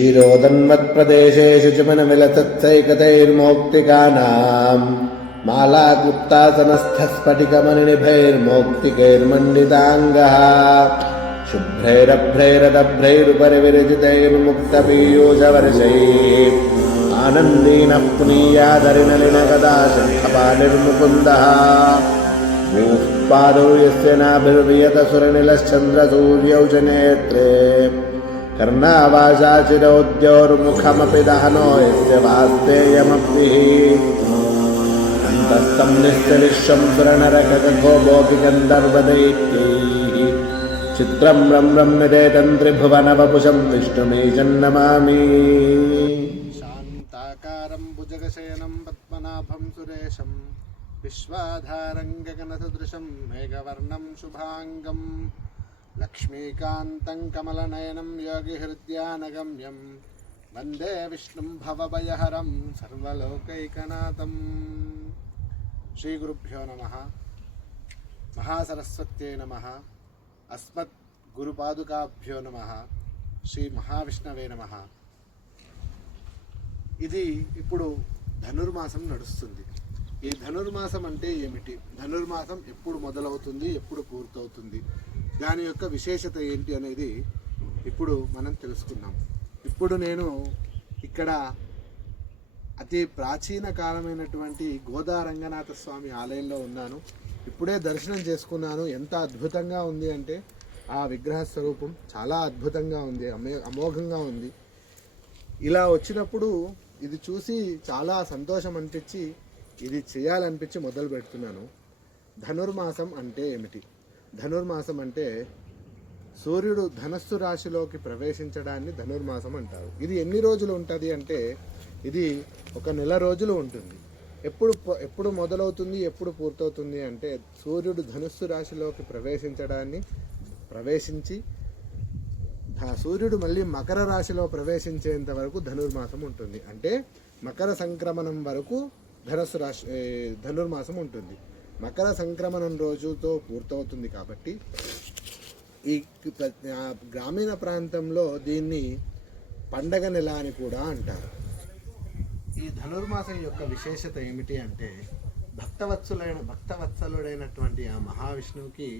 ईरोदन्मत्प्रदेशेषु च मनमिलतत्सैकतैर्मौक्तिकानाम् मालाक्लुप्तासनस्थस्फटिकमणिनिभैर्मौक्तिकैर्मण्डिताङ्गः शुभ्रैरभ्रैरदभ्रैरुपरि विरचितैर्मुक्तपीयूषवर्षैः आनन्दीनः पुनीयादरिनलिनगदा शङ्खपाणिर्मुकुन्दः भूः पादौ यस्य नाभिर्वियतसुरनिलश्चन्द्रसूर्यौ च नेत्रे कर्णावासाचिरौद्योर्मुखमपि दहनो यस्य वास्तेयमप्रिः अन्तस्तं निश्चलिश्वं सुरनरकगो गोपिगन्धर्वदैत्यैः चित्रं रम्रं निदेतं त्रिभुवनवपुषं विष्णुमीशं नमामि। शान्ताकारं भुजगशयनं पद्मनाभं सुरेशं विश्वाधारं गगनसदृशं मेघवर्णं शुभाङ्गं लक्ष्मीकान्तं कमलनयनं योगिहृद्यानगम्यं वन्दे विष्णुं भवभयहरं सर्वलोकैकनाथं। श्रीगुरुभ्यो नमः। महासरस्वत्यै नमः। अस्मद्गुरुपादुकाभ्यो नमः। శ్రీ మహావిష్ణవే నమః. ఇది ఇప్పుడు ధనుర్మాసం నడుస్తుంది. ఈ ధనుర్మాసం అంటే ఏమిటి, ధనుర్మాసం ఎప్పుడు మొదలవుతుంది, ఎప్పుడు పూర్తవుతుంది, దాని యొక్క విశేషత ఏంటి అనేది ఇప్పుడు మనం తెలుసుకుందాం. ఇప్పుడు నేను ఇక్కడ అతి ప్రాచీన కాలమైనటువంటి గోదా రంగనాథ స్వామి ఆలయంలో ఉన్నాను. ఇప్పుడే దర్శనం చేసుకున్నాను. ఎంత అద్భుతంగా ఉంది అంటే ఆ విగ్రహ స్వరూపం చాలా అద్భుతంగా ఉంది, అమోఘంగా ఉంది. ఇలా వచ్చినప్పుడు ఇది చూసి చాలా సంతోషం అనిపించి ఇది చేయాలనిపించి మొదలు పెడుతున్నాను. ధనుర్మాసం అంటే ఏమిటి? ధనుర్మాసం అంటే సూర్యుడు ధనస్సు రాశిలోకి ప్రవేశించడాన్ని ధనుర్మాసం అంటారు. ఇది ఎన్ని రోజులు ఉంటుంది అంటే ఇది ఒక నెల రోజులు ఉంటుంది. ఎప్పుడు మొదలవుతుంది, ఎప్పుడు పూర్తవుతుంది అంటే సూర్యుడు ధనుస్సు రాశిలోకి ప్రవేశించి సూర్యుడు మళ్ళీ మకర రాశిలో ప్రవేశించేంత వరకు ధనుర్మాసం ఉంటుంది. అంటే మకర సంక్రమణం వరకు ధనుర్మాసం ఉంటుంది. మకర సంక్రమణం రోజుతో పూర్తవుతుంది. కాబట్టి ఈ గ్రామీణ ప్రాంతంలో దీన్ని పండగ నెల అని కూడా అంటారు. ఈ ధనుర్మాసం యొక్క విశేషత ఏమిటి అంటే భక్తవత్సలుడైనటువంటి ఆ మహావిష్ణువుకి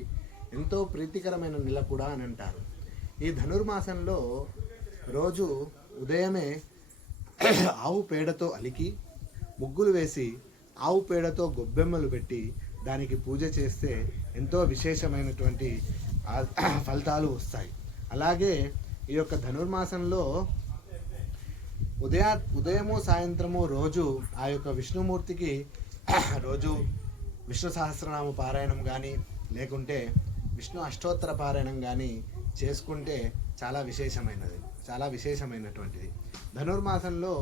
ఎంతో ప్రీతికరమైన నెల కూడా అని అంటారు. ఈ ధనుర్మాసంలో రోజు ఉదయమే ఆవు పేడతో అలికి ముగ్గులు వేసి ఆవు పేడతో గొబ్బెమ్మలు పెట్టి దానికి పూజ చేస్తే ఎంతో విశేషమైనటువంటి ఫలితాలు వస్తాయి. అలాగే ఈ యొక్క ధనుర్మాసంలో ఉదయము సాయంత్రము రోజు ఆ యొక్క విష్ణుమూర్తికి రోజు విష్ణు సహస్రనామ పారాయణం కానీ లేకుంటే విష్ణు అష్టోత్తర పారాయణం కానీ చేసుకుంటే చాలా విశేషమైనటువంటిది. ధనుర్మాసంలో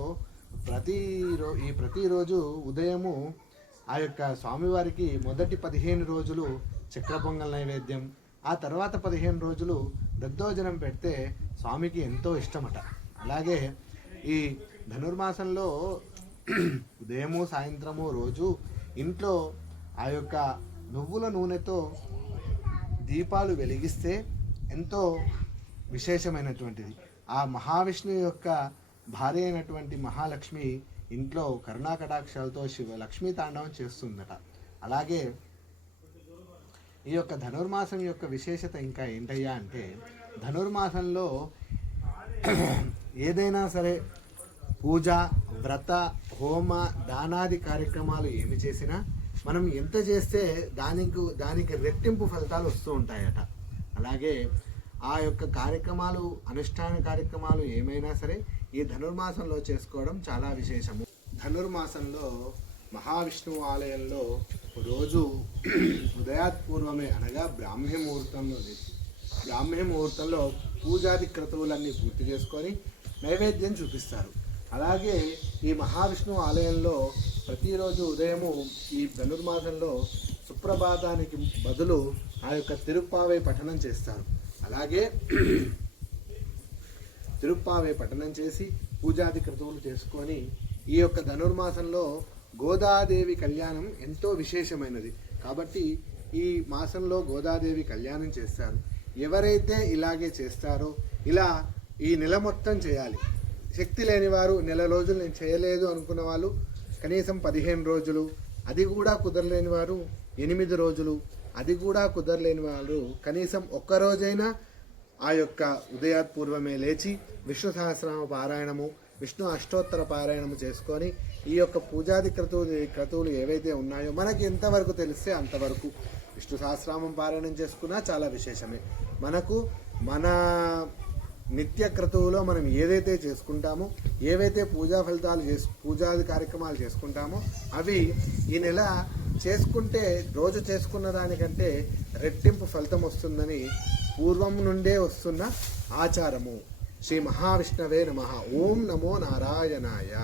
ప్రతిరోజు ఉదయము ఆ యొక్క స్వామివారికి మొదటి 15 రోజులు చక్ర పొంగల్ నైవేద్యం, ఆ తర్వాత 15 రోజులు దద్దోజనం పెడితే స్వామికి ఎంతో ఇష్టమట. అలాగే ఈ ధనుర్మాసంలో ఉదయము సాయంత్రము రోజు ఇంట్లో ఆ యొక్క నువ్వుల నూనెతో దీపాలు వెలిగిస్తే ఎంతో విశేషమైనటువంటిది. ఆ మహావిష్ణువు యొక్క భార్య అయినటువంటి మహాలక్ష్మి ఇంట్లో కరుణాకటాక్షాలతో లక్ష్మీ తాండవం చేస్తుందట. అలాగే ఈ యొక్క ధనుర్మాసం యొక్క విశేషత ఇంకా ఏంటయ్యా అంటే ధనుర్మాసంలో ఏదైనా సరే పూజ, వ్రత, హోమ, దానాది కార్యక్రమాలు ఏమి చేసినా మనం ఎంత చేస్తే దానికి రెట్టింపు ఫలితాలు వస్తూ ఉంటాయట. అలాగే ఆ యొక్క కార్యక్రమాలు, అనుష్ఠాన కార్యక్రమాలు ఏమైనా సరే ఈ ధనుర్మాసంలో చేసుకోవడం చాలా విశేషము. ధనుర్మాసంలో మహావిష్ణువు ఆలయంలో రోజు ఉదయాత్పూర్వమే అనగా బ్రాహ్మీ ముహూర్తంలో పూజాది క్రతువులన్నీ పూర్తి చేసుకొని నైవేద్యం చూపిస్తారు. అలాగే ఈ మహావిష్ణువు ఆలయంలో ప్రతిరోజు ఉదయము ఈ ధనుర్మాసంలో సుప్రభాతానికి బదులు ఆ యొక్క తిరుప్పావై పఠనం చేస్తారు. అలాగే తిరుప్పావై పఠనం చేసి పూజాది క్రతువులు చేసుకొని ఈ యొక్క ధనుర్మాసంలో గోదాదేవి కళ్యాణం ఎంతో విశేషమైనది. కాబట్టి ఈ మాసంలో గోదాదేవి కళ్యాణం చేస్తారు. ఎవరైతే ఇలాగే చేస్తారో ఇలా ఈ నెల మొత్తం చేయాలి. శక్తి లేని వారు నెల రోజులు నేను చేయలేదు అనుకున్న వాళ్ళు కనీసం 15 రోజులు, అది కూడా కుదరలేని వారు 8 రోజులు, అది కూడా కుదరలేని వారు కనీసం ఒక్క రోజైనా ఆ యొక్క ఉదయాత్పూర్వమే లేచి విష్ణు సహస్రనామ పారాయణము, విష్ణు అష్టోత్తర పారాయణము చేసుకొని ఈ యొక్క పూజాది క్రతువులు ఏవైతే ఉన్నాయో మనకి ఎంతవరకు తెలిస్తే అంతవరకు విష్ణు సహస్రనామం పారాయణం చేసుకున్నా చాలా విశేషమే. మనకు మన నిత్య క్రతువులో మనం ఏదైతే చేసుకుంటామో, ఏవైతే పూజా ఫలితాలు పూజాది కార్యక్రమాలు చేసుకుంటామో అవి ఈ నెల చేసుకుంటే రోజు చేసుకున్న దానికంటే రెట్టింపు ఫలితం వస్తుందని పూర్వం నుండే వస్తున్న ఆచారము. శ్రీ మహావిష్ణవే నమః. ఓం నమో నారాయణాయ.